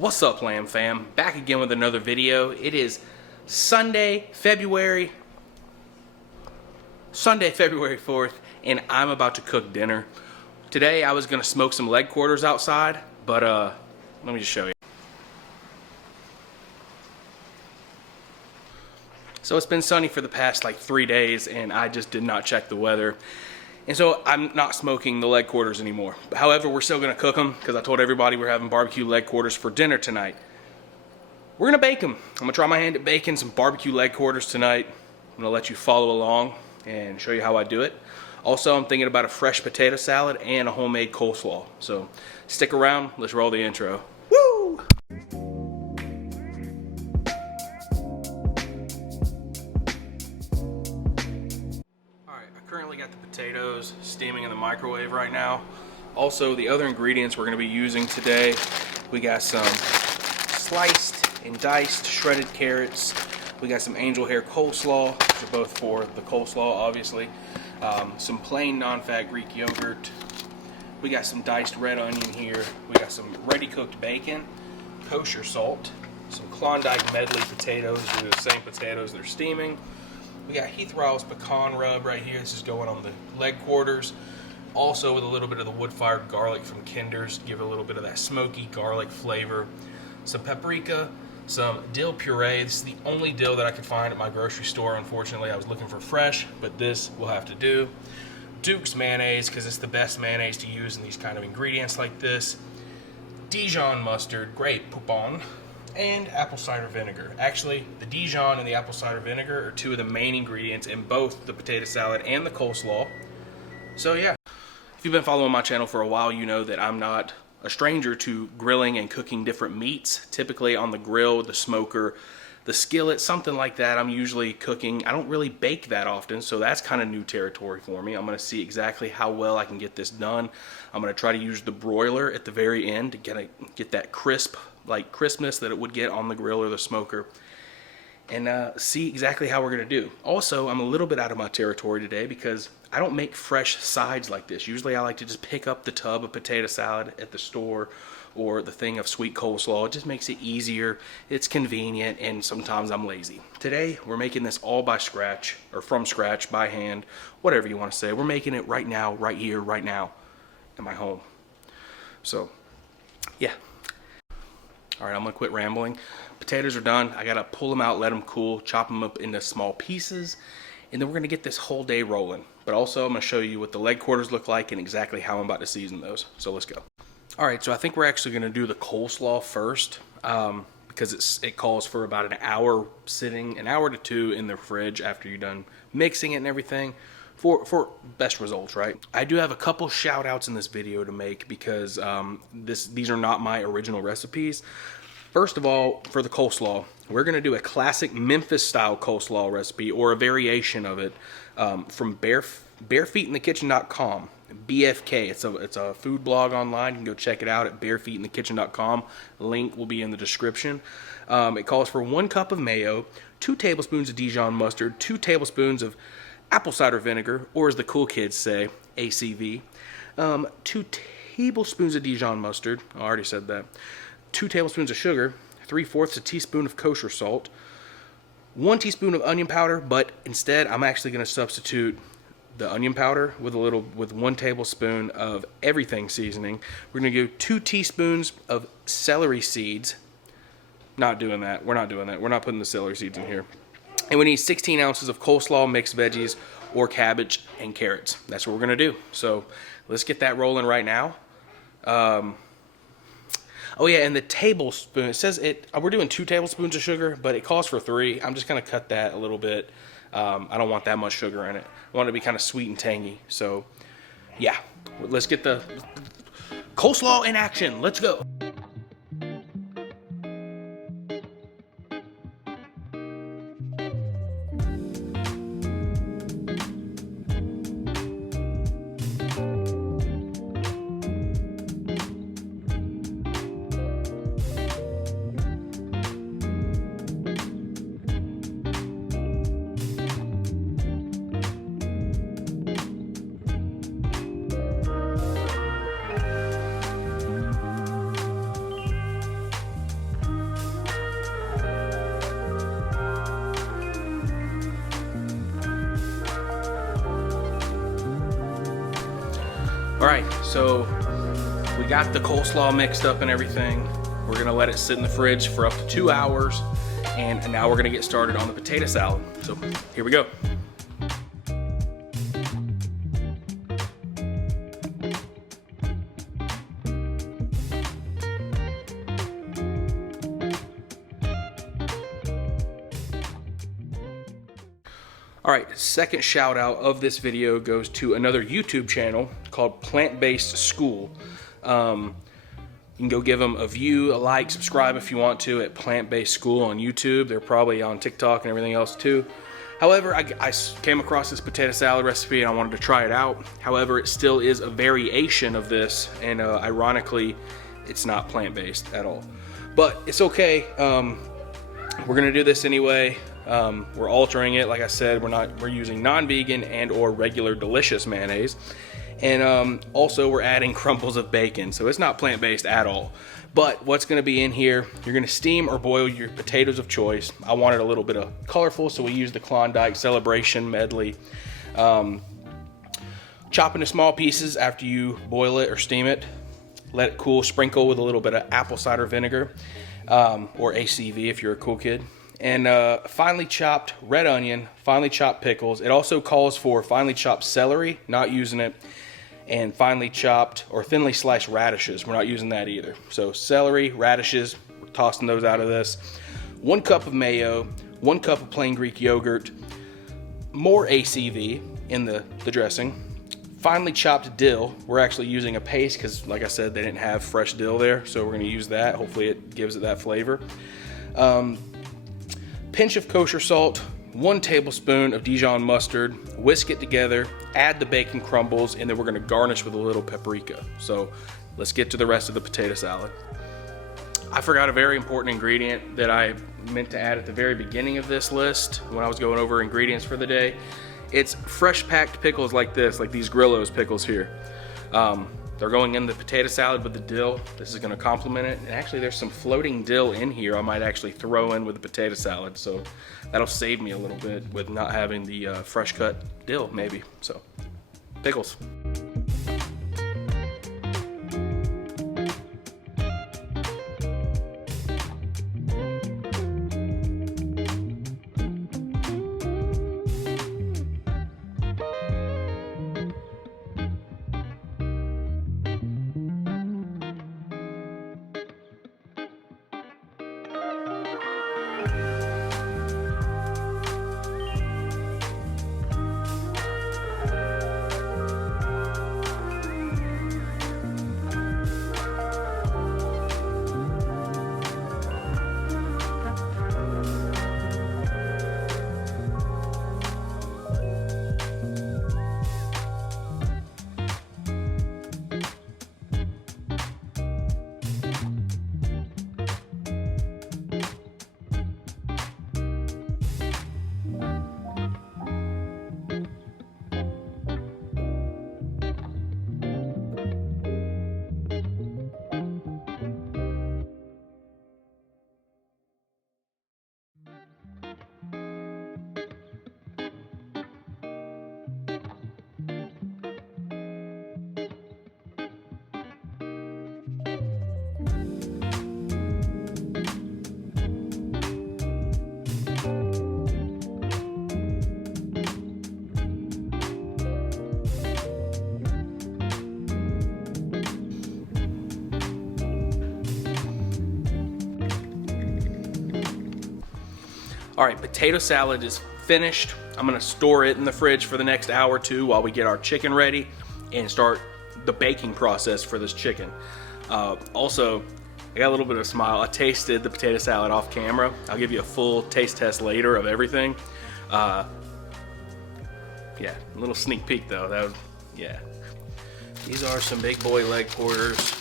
What's up, Lamb Fam? Back again with another video. It is Sunday, February 4th, and I'm about to cook dinner. Today I was gonna smoke some leg quarters outside, but let me just show you. So it's been sunny for the past like 3 days, and I just did not check the weather. And so I'm not smoking the leg quarters anymore. However, we're still gonna cook them because I told everybody we're having barbecue leg quarters for dinner tonight. We're gonna bake them. I'm gonna try my hand at baking some barbecue leg quarters tonight. I'm gonna let you follow along and show you how I do it. Also, I'm thinking about a fresh potato salad and a homemade coleslaw. So stick around, let's roll the intro. Woo! Currently got the potatoes steaming in the microwave right now. Also, the other ingredients we're going to be using today, we got some sliced and diced shredded carrots. We got some angel hair coleslaw, which are both for the coleslaw, obviously. Some plain non-fat Greek yogurt. We got some diced red onion here. We got some ready cooked bacon, kosher salt, some Klondike medley potatoes. These are the same potatoes that are steaming. We got Heath Rowell's pecan rub right here. This is going on the leg quarters. Also with a little bit of the wood-fired garlic from Kinder's to give it a little bit of that smoky garlic flavor. Some paprika, some dill puree. This is the only dill that I could find at my grocery store. Unfortunately, I was looking for fresh, but this will have to do. Duke's mayonnaise, because it's the best mayonnaise to use in these kind of ingredients like this. Dijon mustard, great poupon. And apple cider vinegar. Actually, the Dijon and the apple cider vinegar are two of the main ingredients in both the potato salad and the coleslaw. So yeah, if you've been following my channel for a while, you know that I'm not a stranger to grilling and cooking different meats. Typically on the grill, the smoker, the skillet, something like that. I'm usually cooking. I don't really bake that often, so that's kind of new territory for me. I'm going to see exactly how well I can get this done. I'm going to try to use the broiler at the very end to get that crisp, like crispness that it would get on the grill or the smoker, and see exactly how we're going to do. Also, I'm a little bit out of my territory today because I don't make fresh sides like this. Usually I like to just pick up the tub of potato salad at the store or the thing of sweet coleslaw. It just makes it easier, it's convenient, and sometimes I'm lazy. Today we're making this all by scratch, or from scratch, by hand, whatever you want to say. We're making it right now, right here, right now in my home. So yeah. Alright, I'm going to quit rambling. Potatoes are done. I got to pull them out, let them cool, chop them up into small pieces, and then we're going to get this whole day rolling. But also, I'm going to show you what the leg quarters look like and exactly how I'm about to season those. So let's go. Alright, so I think we're actually going to do the coleslaw first, because it calls for about an hour sitting, an hour to two in the fridge after you're done mixing it and everything. For best results, right? I do have a couple shout outs in this video to make because these are not my original recipes. First of all, for the coleslaw, we're going to do a classic Memphis style coleslaw recipe, or a variation of it, from barefeetinthekitchen.com. BFK, it's a food blog online. You can go check it out at barefeetinthekitchen.com. Link will be in the description. It calls for 1 cup of mayo, 2 tablespoons of Dijon mustard, 2 tablespoons of apple cider vinegar, or as the cool kids say, ACV, 2 tablespoons of Dijon mustard, I already said that, 2 tablespoons of sugar, 3/4 a teaspoon of kosher salt, 1 teaspoon of onion powder, but instead I'm actually going to substitute the onion powder with 1 tablespoon of everything seasoning. We're going to go 2 teaspoons of celery seeds. Not doing that. We're not doing that. We're not putting the celery seeds in here. And we need 16 ounces of coleslaw, mixed veggies, or cabbage and carrots. That's what we're going to do. So let's get that rolling right now. Oh yeah, and the tablespoon, it says we're doing 2 tablespoons of sugar, but it calls for 3. I'm just going to cut that a little bit. I don't want that much sugar in it. I want it to be kind of sweet and tangy. So yeah, let's get the coleslaw in action. Let's go. All right, so we got the coleslaw mixed up and everything. We're gonna let it sit in the fridge for up to 2 hours, and now we're gonna get started on the potato salad. So here we go. All right, second shout out of this video goes to another YouTube channel called Plant-Based School. You can go give them a view, a like, subscribe if you want to at Plant-Based School on YouTube. They're probably on TikTok and everything else too. However, I came across this potato salad recipe and I wanted to try it out. However, it still is a variation of this, and ironically, it's not plant-based at all. But it's okay. We're gonna do this anyway. We're altering it, like I said. We're using non-vegan and or regular delicious mayonnaise, and also we're adding crumbles of bacon, so it's not plant-based at all. But what's going to be in here, you're going to steam or boil your potatoes of choice. I wanted a little bit of colorful, so we used the Klondike Celebration medley. Chop into small pieces after you boil it or steam it. Let it cool, sprinkle with a little bit of apple cider vinegar, or ACV if you're a cool kid. And finely chopped red onion, finely chopped pickles. It also calls for finely chopped celery, not using it, and finely chopped or thinly sliced radishes. We're not using that either. So celery, radishes, we're tossing those out of this. 1 cup of mayo, 1 cup of plain Greek yogurt, more ACV in the dressing. Finely chopped dill. We're actually using a paste because, like I said, they didn't have fresh dill there, so we're going to use that. Hopefully it gives it that flavor. Pinch of kosher salt, 1 tablespoon of Dijon mustard, whisk it together, add the bacon crumbles, and then we're gonna garnish with a little paprika. So let's get to the rest of the potato salad. I forgot a very important ingredient that I meant to add at the very beginning of this list when I was going over ingredients for the day. It's fresh packed pickles like this, like these Grillo's pickles here. They're going in the potato salad with the dill. This is gonna complement it. And actually there's some floating dill in here I might actually throw in with the potato salad. So that'll save me a little bit with not having the fresh cut dill maybe. So pickles. All right, potato salad is finished. I'm gonna store it in the fridge for the next hour or two while we get our chicken ready and start the baking process for this chicken. Also, I got a little bit of a smile. I tasted the potato salad off camera. I'll give you a full taste test later of everything. Yeah, a little sneak peek though. That was, yeah. These are some big boy leg quarters.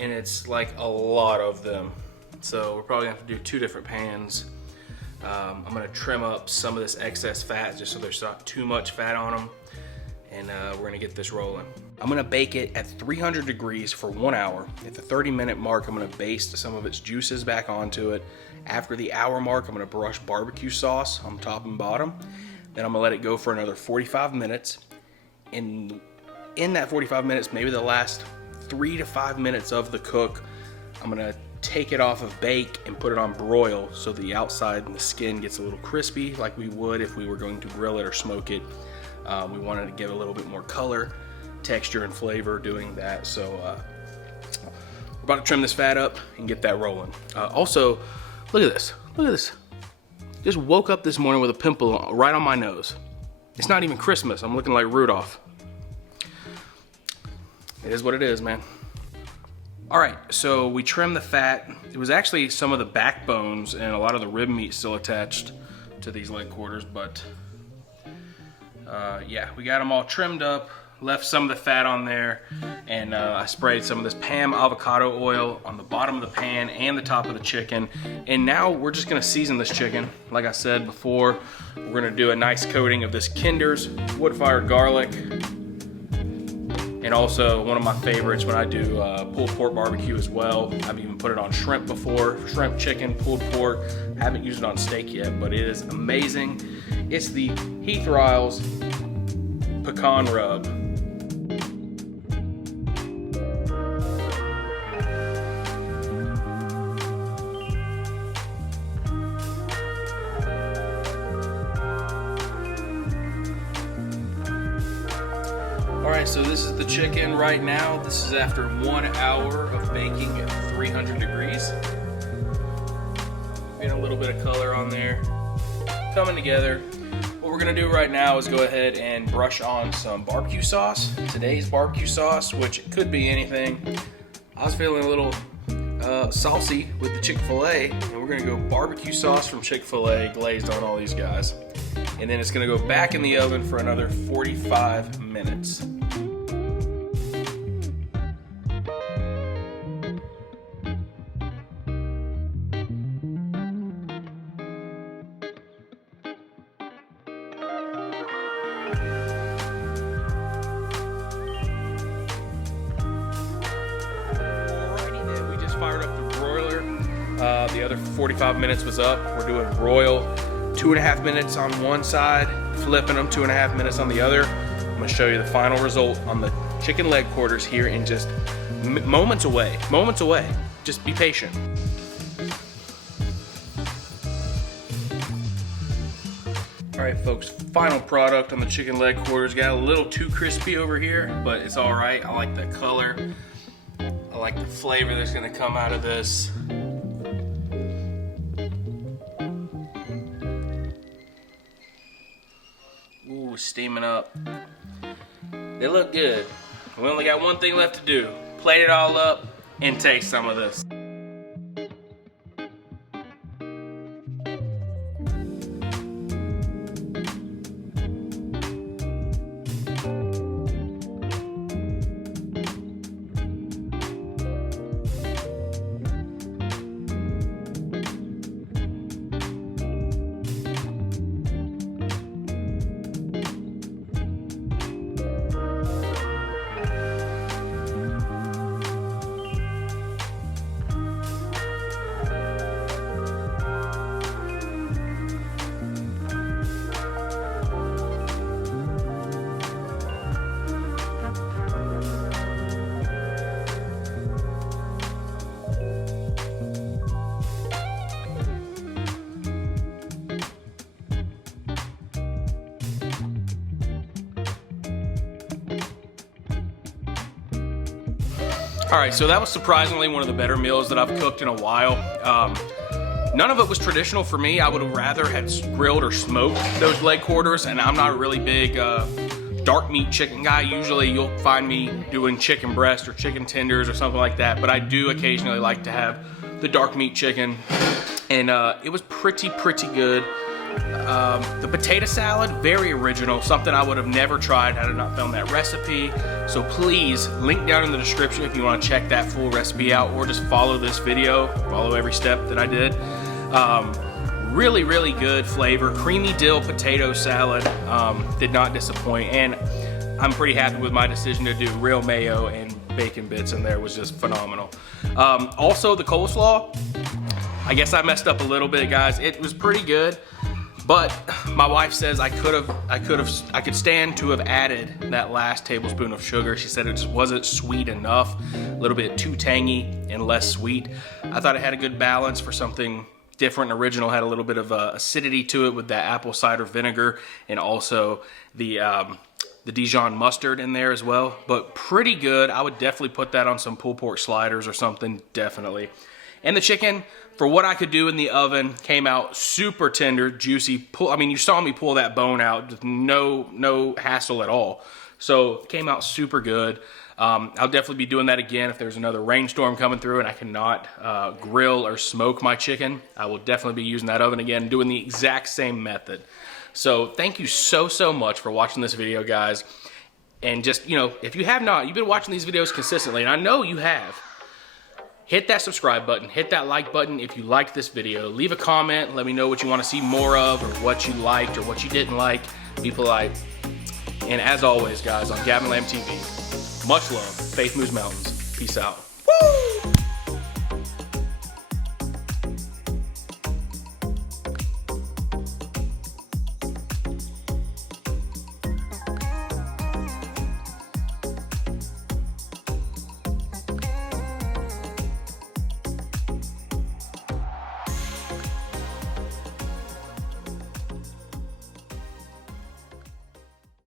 And it's like a lot of them. So we're probably gonna have to do 2 different pans. I'm gonna trim up some of this excess fat just so there's not too much fat on them. And we're gonna get this rolling. I'm gonna bake it at 300 degrees for 1 hour. At the 30-minute mark, I'm gonna baste some of its juices back onto it. After the hour mark, I'm gonna brush barbecue sauce on top and bottom. Then I'm gonna let it go for another 45 minutes. And in that 45 minutes, maybe the last 3 to 5 minutes of the cook, I'm gonna take it off of bake and put it on broil so the outside and the skin gets a little crispy like we would if we were going to grill it or smoke it. We wanted to give a little bit more color, texture, and flavor doing that. So we're about to trim this fat up and get that rolling. Also, look at this. Look at this. Just woke up this morning with a pimple right on my nose. It's not even Christmas. I'm looking like Rudolph. It is what it is, man. All right, so we trimmed the fat. It was actually some of the backbones and a lot of the rib meat still attached to these leg quarters, but yeah, we got them all trimmed up, left some of the fat on there, and I sprayed some of this Pam avocado oil on the bottom of the pan and the top of the chicken. And now we're just gonna season this chicken. Like I said before, we're gonna do a nice coating of this Kinder's wood-fired garlic. And also one of my favorites when I do pulled pork barbecue as well. I've even put it on shrimp before, shrimp, chicken, pulled pork. I haven't used it on steak yet, but it is amazing. It's the Heath Riles pecan rub. Alright, so this is the chicken right now. This is after 1 hour of baking at 300 degrees. Getting a little bit of color on there. Coming together. What we're going to do right now is go ahead and brush on some barbecue sauce. Today's barbecue sauce, which it could be anything. I was feeling a little saucy with the Chick-fil-A, and we're going to go barbecue sauce from Chick-fil-A glazed on all these guys. And then it's going to go back in the oven for another 45 minutes. Fired up the broiler. The other 45 minutes was up. We're doing broil 2.5 minutes on one side, flipping them 2.5 minutes on the other. I'm gonna show you the final result on the chicken leg quarters here in just moments away. Moments away. Just be patient. All right, folks, final product on the chicken leg quarters. Got a little too crispy over here, but it's all right. I like the color. I like the flavor that's gonna come out of this. Ooh, steaming up. They look good. We only got one thing left to do. Plate it all up and taste some of this. All right, so that was surprisingly one of the better meals that I've cooked in a while. None of it was traditional for me. I would have rather had grilled or smoked those leg quarters, and I'm not a really big dark meat chicken guy. Usually you'll find me doing chicken breast or chicken tenders or something like that, but I do occasionally like to have the dark meat chicken, and it was pretty good. The potato salad, very original, something I would have never tried had I not found that recipe. So please, link down in the description if you want to check that full recipe out, or just follow this video, follow every step that I did. Really good flavor. Creamy dill potato salad, did not disappoint, and I'm pretty happy with my decision to do real mayo and bacon bits in there. Was just phenomenal. Also the coleslaw, I guess I messed up a little bit, guys. It was pretty good. But my wife says I could stand to have added that last tablespoon of sugar. She said it just wasn't sweet enough, a little bit too tangy and less sweet. I thought it had a good balance for something different and original. Had a little bit of acidity to it with that apple cider vinegar and also the Dijon mustard in there as well. But pretty good. I would definitely put that on some pulled pork sliders or something, definitely. And the chicken, for what I could do in the oven, came out super tender, juicy. I mean, you saw me pull that bone out with no hassle at all. So came out super good. I'll definitely be doing that again if there's another rainstorm coming through and I cannot grill or smoke my chicken. I will definitely be using that oven again, doing the exact same method. So thank you so much for watching this video, guys. And just, you know, if you have not, you've been watching these videos consistently, and I know you have, hit that subscribe button, hit that like button if you liked this video. Leave a comment, let me know what you want to see more of, or what you liked, or what you didn't like. Be polite. And as always, guys, on Gavin Lamb TV, much love, faith moves mountains. Peace out.